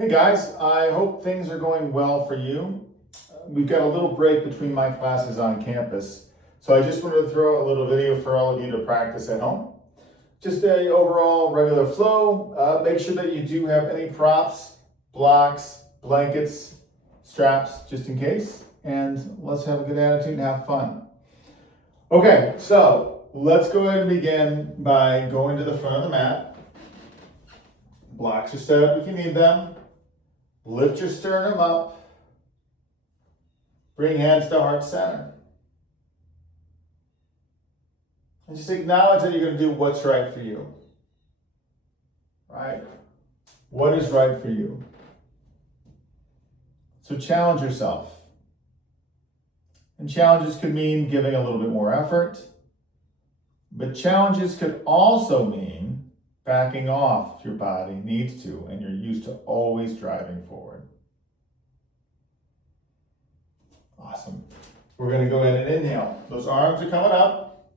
Hey guys, I hope things are going well for you. We've got a little break between my classes on campus, so I just wanted to throw a little video for all of you to practice at home. Just a overall regular flow. Make sure that you do have any props, blocks, blankets, straps, just in case, and let's have a good attitude and have fun. Okay, so let's go ahead and begin by going to the front of the mat. Blocks are set up if you need them. Lift your sternum up. Bring hands to heart center. And just acknowledge that you're going to do what's right for you. Right? What is right for you? So challenge yourself. And challenges could mean giving a little bit more effort. But challenges could also mean backing off if your body needs to and you're used to always driving forward. Awesome. We're going to go ahead and inhale. Those arms are coming up.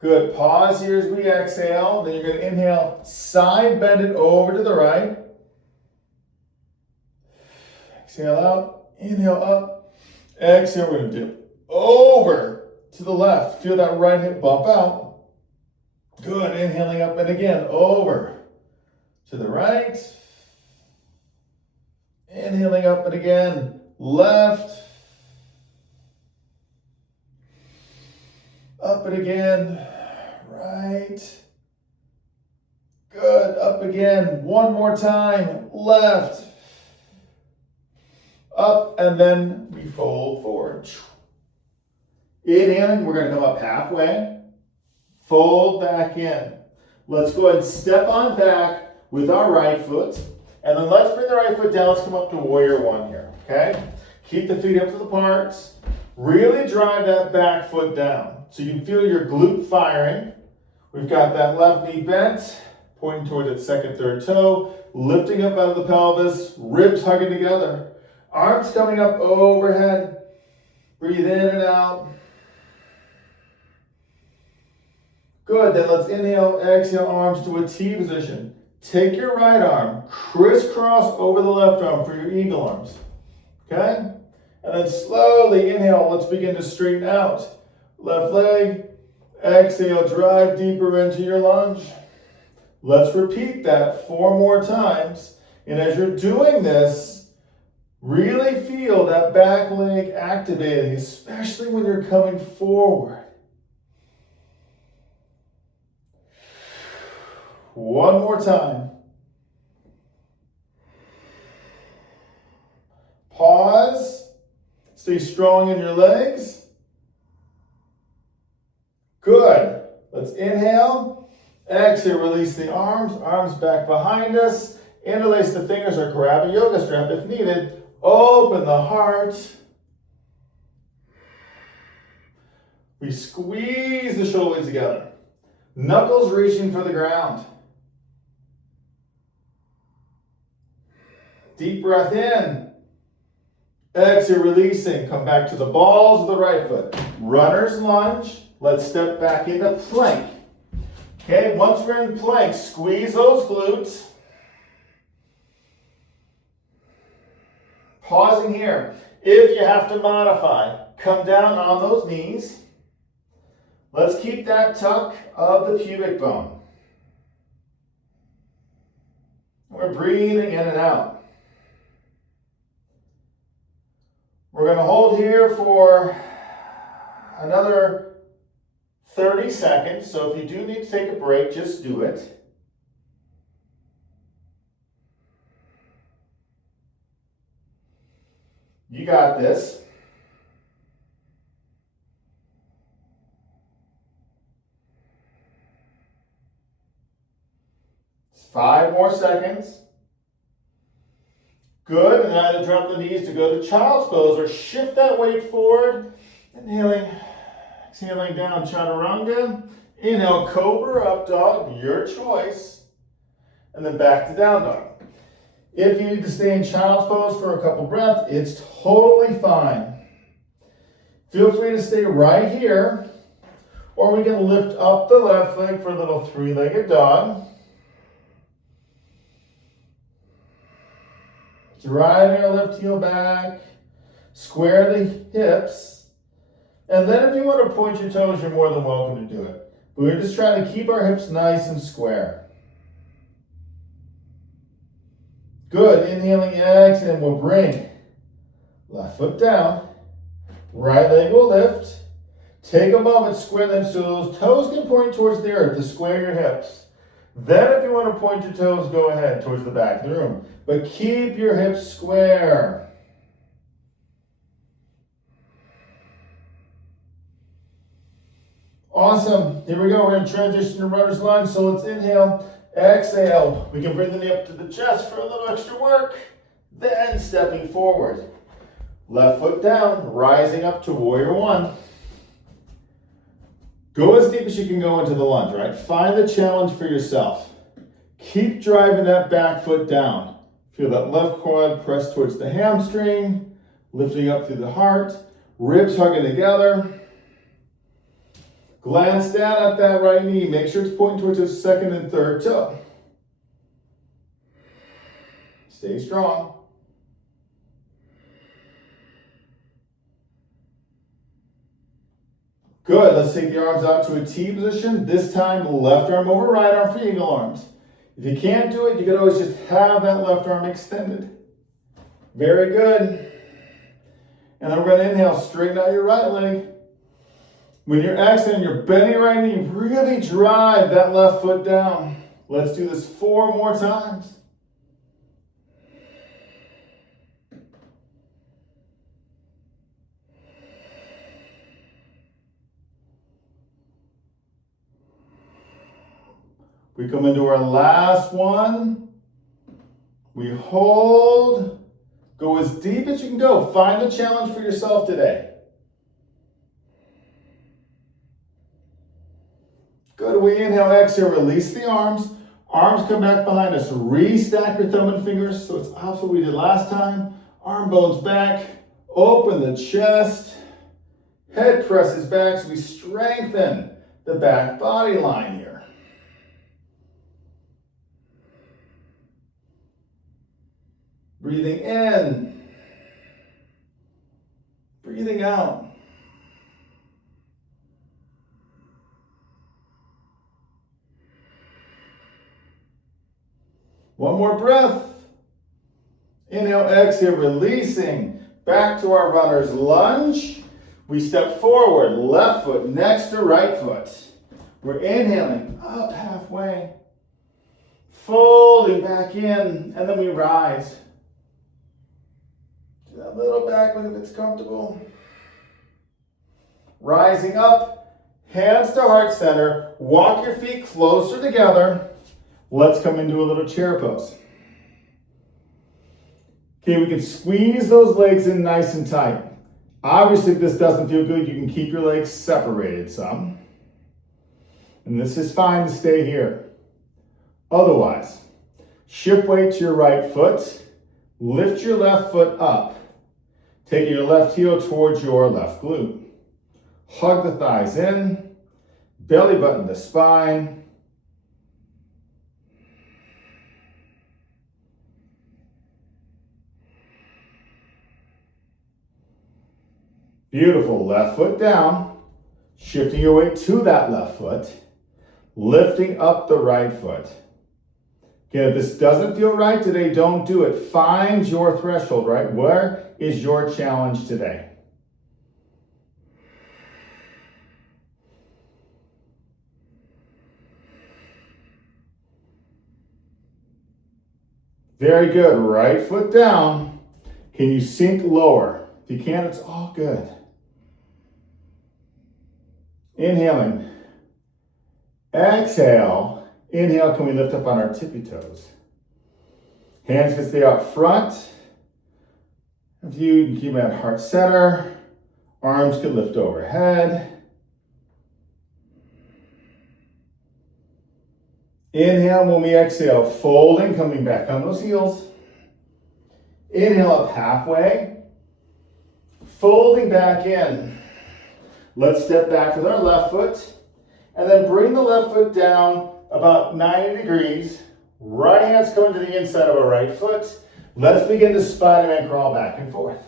Good. Pause here as we exhale. Then you're going to inhale, side bend it over to the right. Exhale out. Inhale up. Exhale. We're going to dip over to the left. Feel that right hip bump out. Good. Inhaling up and again over to the right. Inhaling up and again left. Up and again right. Good. Up again. One more time. Left. Up and then we fold forward. Inhaling. We're going to come up halfway. Fold back in. Let's go ahead and step on back with our right foot. And then let's bring the right foot down. Let's come up to warrior one here. Okay? Keep the feet up to the parts. Really drive that back foot down. So you can feel your glute firing. We've got that left knee bent, pointing towards its second, third toe, lifting up out of the pelvis, ribs hugging together. Arms coming up overhead. Breathe in and out. Good, then let's inhale, exhale, arms to a T position. Take your right arm, crisscross over the left arm for your eagle arms. Okay? And then slowly inhale, let's begin to straighten out. Left leg, exhale, drive deeper into your lunge. Let's repeat that 4 more times. And as you're doing this, really feel that back leg activating, especially when you're coming forward. One more time. Pause. Stay strong in your legs. Good. Let's inhale. Exhale, release the arms. Arms back behind us. Interlace the fingers or grab a yoga strap if needed. Open the heart. We squeeze the shoulder blades together. Knuckles reaching for the ground. Deep breath in. Exhale, releasing. Come back to the balls of the right foot. Runner's lunge. Let's step back into plank. Okay, once we're in plank, squeeze those glutes. Pausing here. If you have to modify, come down on those knees. Let's keep that tuck of the pubic bone. We're breathing in and out. We're going to hold here for another 30 seconds. So if you do need to take a break, just do it. You got this. It's 5 more seconds. Good, and then either drop the knees to go to child's pose or shift that weight forward. Inhaling, exhaling down, chaturanga. Inhale, cobra, up dog, your choice. And then back to down dog. If you need to stay in child's pose for a couple breaths, it's totally fine. Feel free to stay right here, or we can lift up the left leg for a little 3-legged dog. Driving our left heel back. Square the hips. And then if you want to point your toes, you're more than welcome to do it. But we're just trying to keep our hips nice and square. Good. Inhaling, exhaling. We'll bring left foot down. Right leg will lift. Take a moment, square them so those toes can point towards the earth to square your hips. Then if you want to point your toes, go ahead towards the back of the room. But keep your hips square. Awesome. Here we go. We're going to transition to runner's lunge. So let's inhale, exhale. We can bring the knee up to the chest for a little extra work. Then stepping forward. Left foot down, rising up to warrior one. Go as deep as you can go into the lunge, right? Find the challenge for yourself. Keep driving that back foot down. Feel that left quad press towards the hamstring, lifting up through the heart, ribs hugging together. Glance down at that right knee. Make sure it's pointing towards the second and third toe. Stay strong. Good. Let's take the arms out to a T position. This time, left arm over right arm for eagle arms. If you can't do it, you can always just have that left arm extended. Very good. And then we're going to inhale, straighten out your right leg. When you're exhaling, you're bending your right knee. Really drive that left foot down. Let's do this 4 more times. We come into our last one. We hold. Go as deep as you can go. Find a challenge for yourself today. Good. We inhale, exhale, release the arms. Arms come back behind us. Restack your thumb and fingers. So it's opposite what we did last time. Arm bones back. Open the chest. Head presses back so we strengthen the back body line here. Breathing in, breathing out. One more breath. Inhale, exhale, releasing. Back to our runner's lunge. We step forward, left foot next to right foot. We're inhaling up halfway. Folding back in, and then we rise. Do that little back bend if it's comfortable. Rising up, hands to heart center. Walk your feet closer together. Let's come into a little chair pose. Okay, we can squeeze those legs in nice and tight. Obviously, if this doesn't feel good, you can keep your legs separated some. And this is fine to stay here. Otherwise, shift weight to your right foot. Lift your left foot up. Taking your left heel towards your left glute. Hug the thighs in. Belly button to spine. Beautiful. Left foot down. Shifting your weight to that left foot. Lifting up the right foot. Again, if this doesn't feel right today, don't do it. Find your threshold, right? Where is your challenge today? Very good. Right foot down. Can you sink lower? If you can, it's all good. Inhaling. Exhale. Inhale, can we lift up on our tippy toes? Hands can stay out front. If you can keep them at heart center. Arms can lift overhead. Inhale when we exhale, folding, coming back on those heels. Inhale up halfway. Folding back in. Let's step back with our left foot. And then bring the left foot down about 90 degrees. Right hand's coming to the inside of our right foot. Let's begin to Spider-Man crawl back and forth.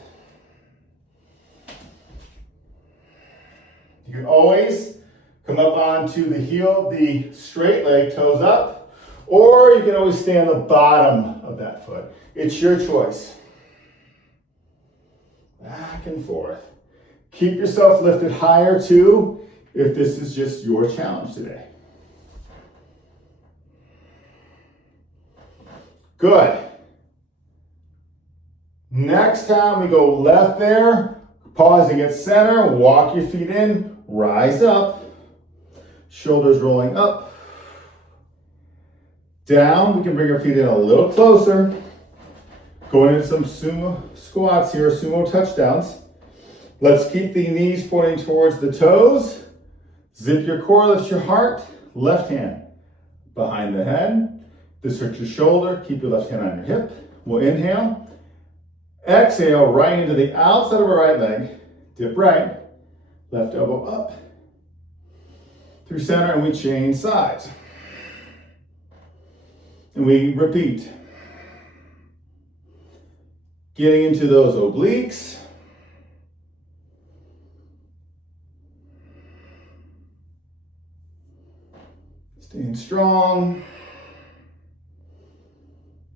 You can always come up onto the heel of the straight leg, toes up, or you can always stay on the bottom of that foot. It's your choice. Back and forth. Keep yourself lifted higher too, if this is just your challenge today. Good. Next time we go left there, pausing at center, walk your feet in, rise up, shoulders rolling up, down. We can bring our feet in a little closer, going into some sumo squats here, sumo touchdowns. Let's keep the knees pointing towards the toes. Zip your core, lift your heart, left hand behind the head. This hurts your shoulder, keep your left hand on your hip. We'll inhale. Exhale, right into the outside of our right leg. Dip right, left elbow up. Through center, and we change sides. And we repeat. Getting into those obliques. Staying strong.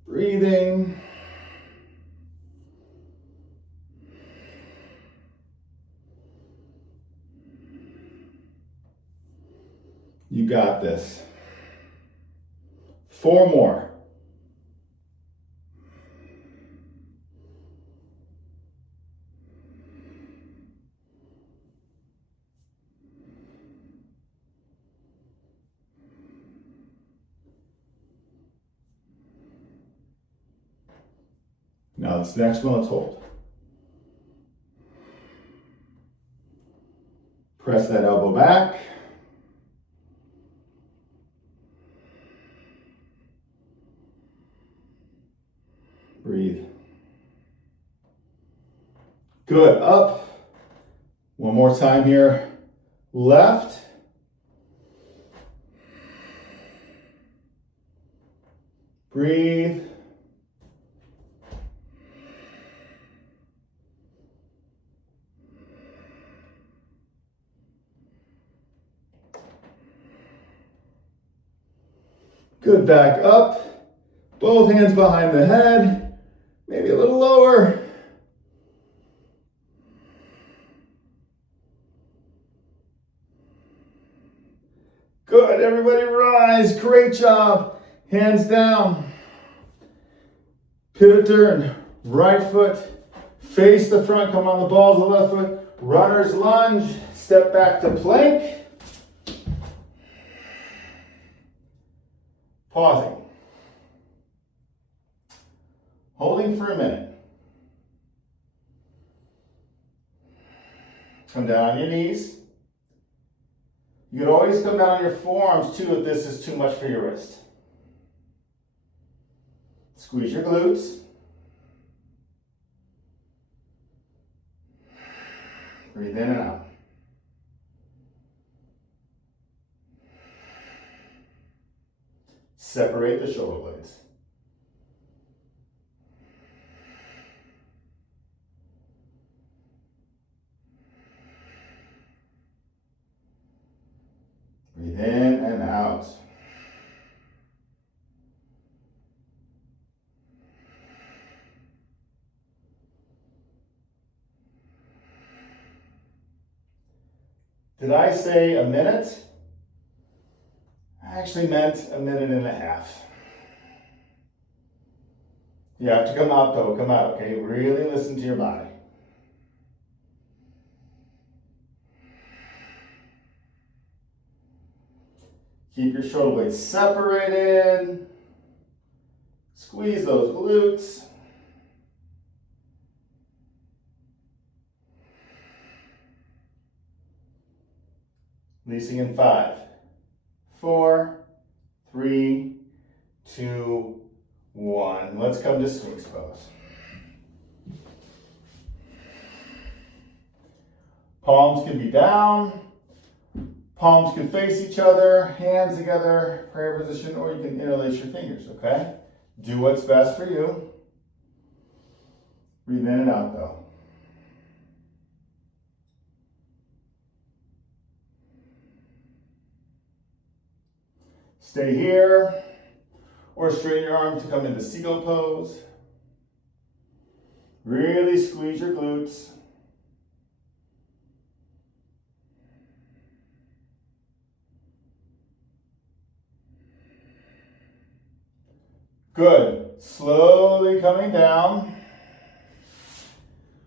Breathing. You got this. 4 more. Now this next one, let's hold. Press that elbow back. Breathe. Good, up. One more time here. Left. Breathe. Good, back up. Both hands behind the head. Maybe a little lower. Good, everybody rise. Great job. Hands down. Pivot turn. Right foot. Face the front. Come on the balls of the left foot. Runner's lunge. Step back to plank. Pausing. Holding for a minute. Come down on your knees. You can always come down on your forearms too if this is too much for your wrist. Squeeze your glutes. Breathe in and out. Separate the shoulder blades. Breathe in and out. Did I say a minute? I actually meant a minute and a half. You have to come out though, come out, okay? Really listen to your body. Keep your shoulder blades separated. Squeeze those glutes. Releasing in 5, 4, 3, 2, 1. Let's come to Sphinx pose. Palms can be down. Palms can face each other, hands together, prayer position, or you can interlace your fingers, okay? Do what's best for you. Breathe in and out though. Stay here, or straighten your arms to come into seagull pose. Really squeeze your glutes. Good. Slowly coming down.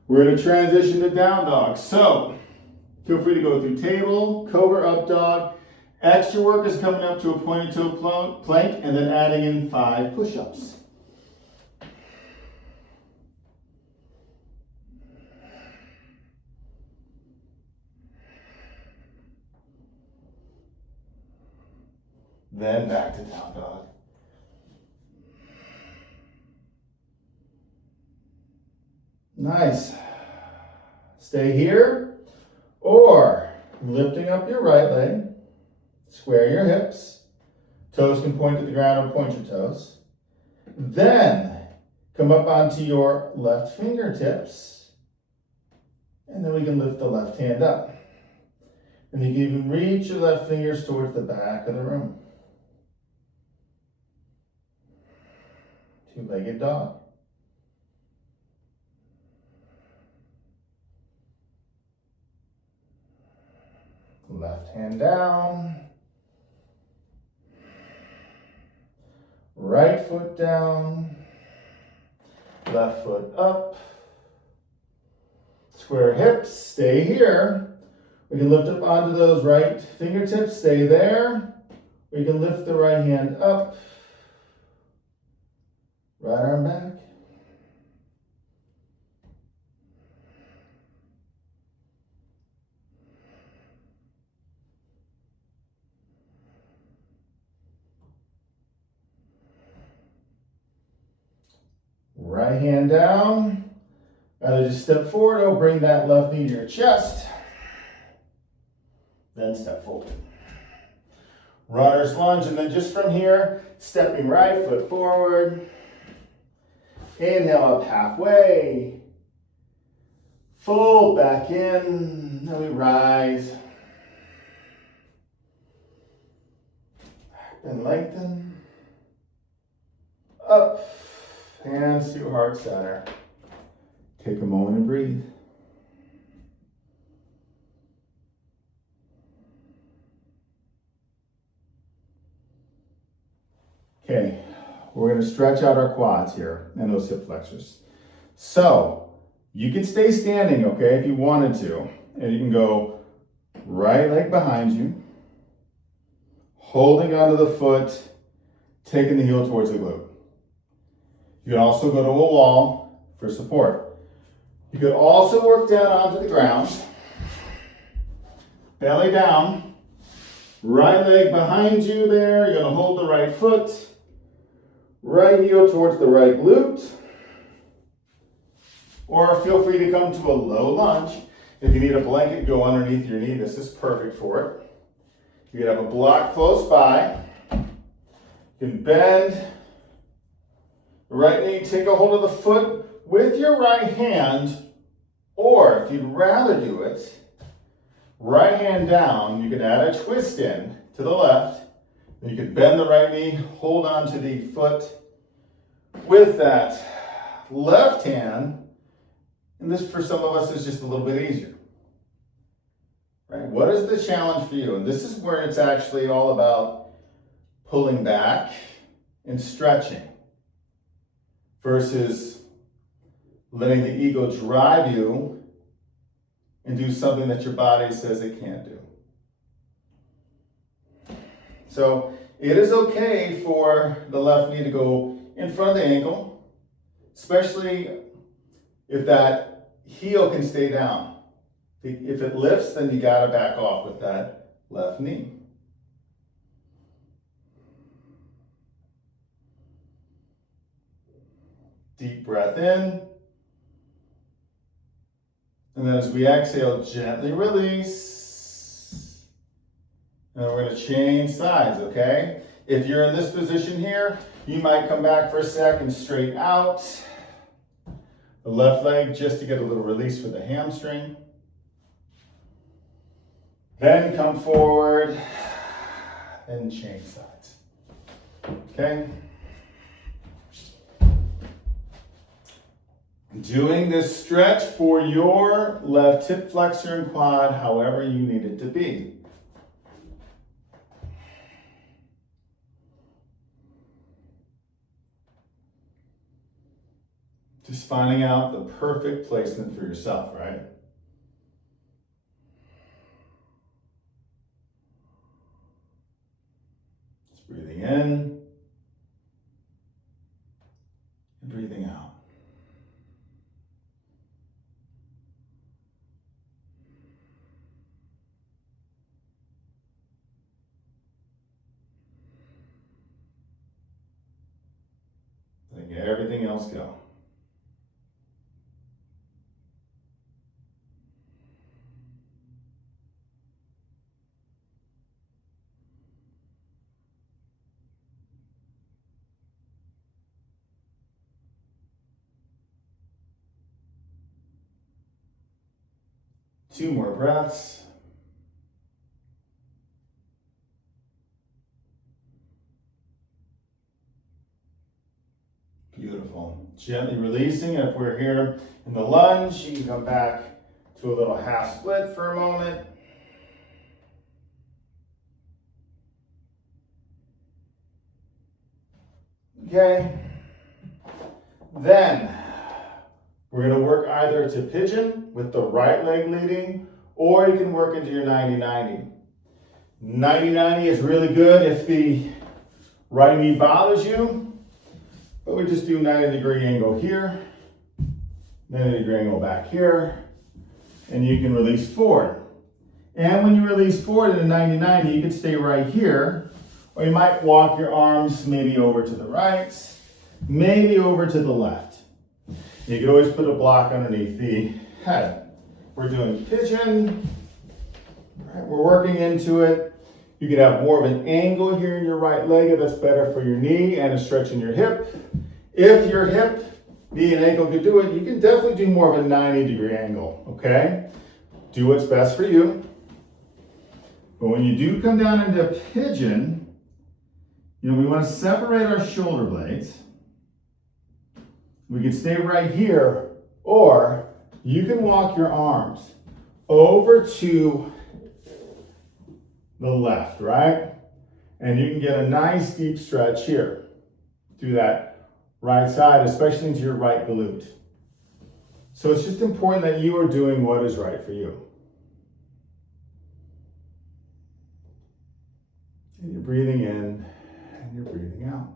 We're going to transition to down dog. So, feel free to go through table, cobra, up dog. Extra work is coming up to a pointed toe plank and then adding in 5 push-ups. Then back to down dog. Nice. Stay here, or lifting up your right leg, square your hips, toes can point to the ground or point your toes. Then come up onto your left fingertips, and then we can lift the left hand up. And you can even reach your left fingers towards the back of the room. Two-legged dog. Left hand down. Right foot down. Left foot up. Square hips, stay here. We can lift up onto those right fingertips, stay there. We can lift the right hand up. Right arm back. Right hand down. Either just step forward or bring that left knee to your chest. Then step forward. Runner's lunge, and then just from here, stepping right foot forward. Inhale up halfway. Fold back in. Then we rise. And lengthen. Up. Hands to heart center. Take a moment and breathe. Okay, we're going to stretch out our quads here and those hip flexors. So, you can stay standing, okay, if you wanted to. And you can go right leg behind you, holding onto the foot, taking the heel towards the glute. You can also go to a wall for support. You could also work down onto the ground, belly down, right leg behind you there. You're going to hold the right foot, right heel towards the right glute. Or feel free to come to a low lunge. If you need a blanket, go underneath your knee. This is perfect for it. You can have a block close by. You can bend the right knee, take a hold of the foot with your right hand, or if you'd rather do it, right hand down, you can add a twist in to the left. You can bend the right knee, hold on to the foot with that left hand, and this for some of us is just a little bit easier. Right? What is the challenge for you? And this is where it's actually all about pulling back and stretching versus letting the ego drive you and do something that your body says it can't do. So it is okay for the left knee to go in front of the ankle, especially if that heel can stay down. If it lifts, then you gotta back off with that left knee. Deep breath in. And then as we exhale, gently release. And we're going to change sides, okay? If you're in this position here, you might come back for a second, straight out. the left leg just to get a little release for the hamstring. Then come forward and change sides. Okay? Doing this stretch for your left hip flexor and quad, however you need it to be. Just finding out the perfect placement for yourself, right? Just breathing in and breathing out. Letting everything else go. Two more breaths. Beautiful. Gently releasing. If we're here in the lunge, you can come back to a little half split for a moment. Okay. Then we're going to work either to pigeon with the right leg leading, or you can work into your 90-90. 90-90 is really good if the right knee bothers you, but we just do 90-degree angle here, 90-degree angle back here, and you can release forward. And when you release forward in a 90-90, you can stay right here, or you might walk your arms maybe over to the right, maybe over to the left. You can always put a block underneath the head. We're doing pigeon. All right, we're working into it. You can have more of an angle here in your right leg if that's better for your knee, and a stretch in your hip. If your hip, knee, and ankle could do it, you can definitely do more of a 90-degree angle, okay? Do what's best for you. But when you do come down into pigeon, we want to separate our shoulder blades. We can stay right here, or you can walk your arms over to the left, right? And you can get a nice deep stretch here. Do that right side, especially into your right glute. So it's just important that you are doing what is right for you. And you're breathing in and you're breathing out.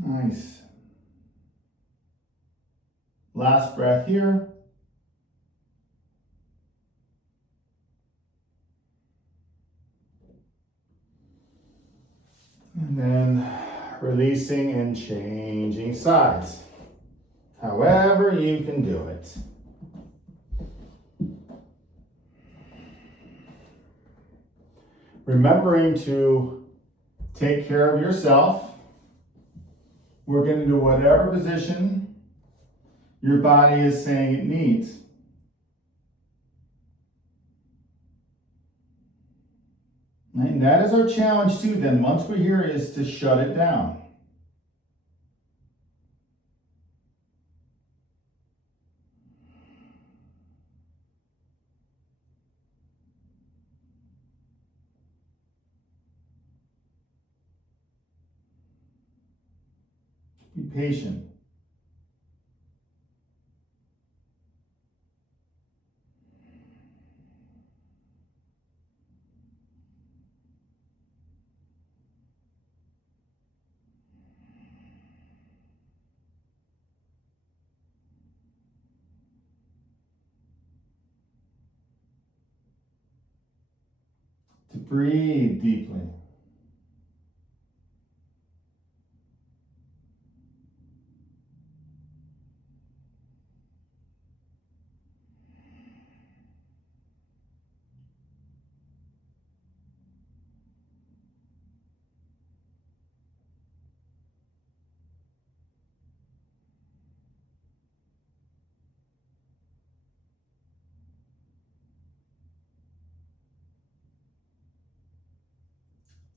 Nice. Last breath here. And then releasing and changing sides. However you can do it. Remembering to take care of yourself. We're going to do whatever position your body is saying it needs. And that is our challenge too, then, once we're here, is to shut it down. Be patient. to breathe deeply.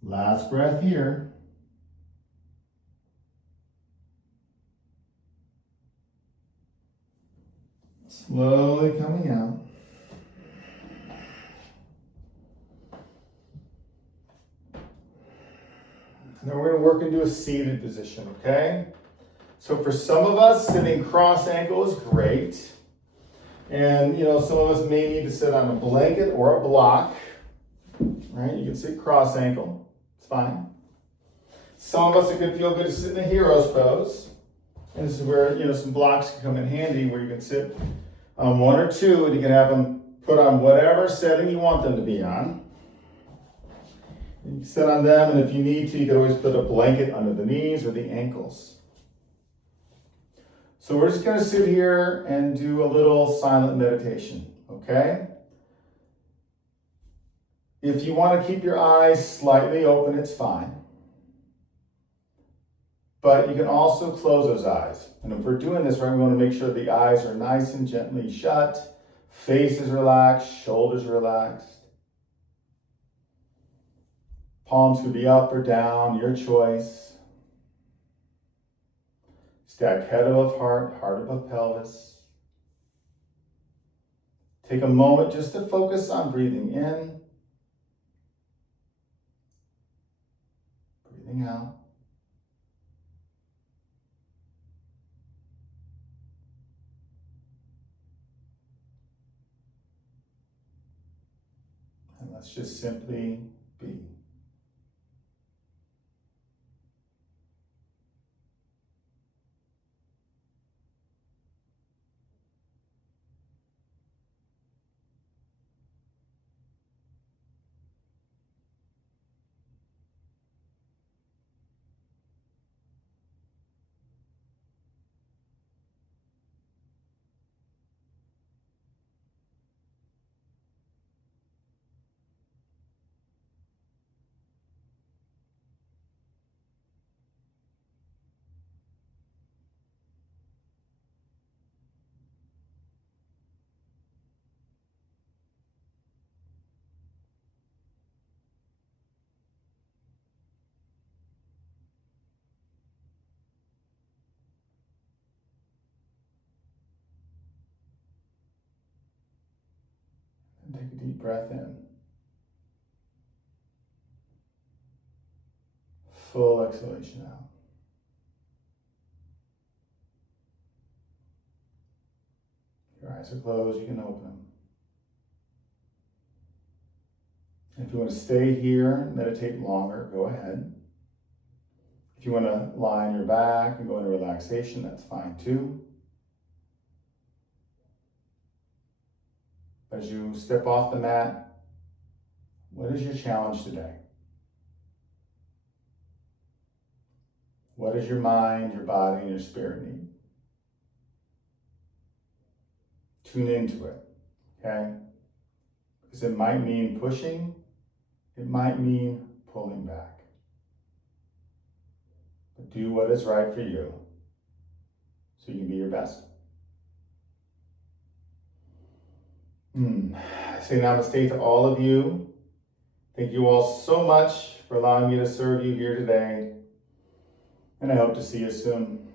Last breath here. Slowly coming out. Now we're going to work into a seated position, okay? So for some of us, sitting cross ankle is great. And, some of us may need to sit on a blanket or a block, right? You can sit cross ankle, it's fine. Some of us, it could feel good to sit in a hero's pose. And this is where, some blocks can come in handy where you can sit on one or two and you can have them put on whatever setting you want them to be on. You can sit on them, and if you need to, you can always put a blanket under the knees or the ankles. So we're just going to sit here and do a little silent meditation, okay? If you want to keep your eyes slightly open, it's fine. But you can also close those eyes. And if we're doing this right, we want to make sure the eyes are nice and gently shut, face is relaxed, shoulders relaxed. Palms could be up or down, your choice. Stack head above heart, heart above pelvis. Take a moment just to focus on breathing in, breathing out. And let's just simply be. And take a deep breath in. Full exhalation out. Your eyes are closed, you can open them. If you want to stay here, meditate longer, go ahead. If you want to lie on your back and go into relaxation, that's fine too. As you step off the mat, what is your challenge today? What does your mind, your body, and your spirit need? Tune into it, okay? Because it might mean pushing, it might mean pulling back. But do what is right for you so you can be your best. I say namaste to all of you. Thank you all so much for allowing me to serve you here today. And I hope to see you soon.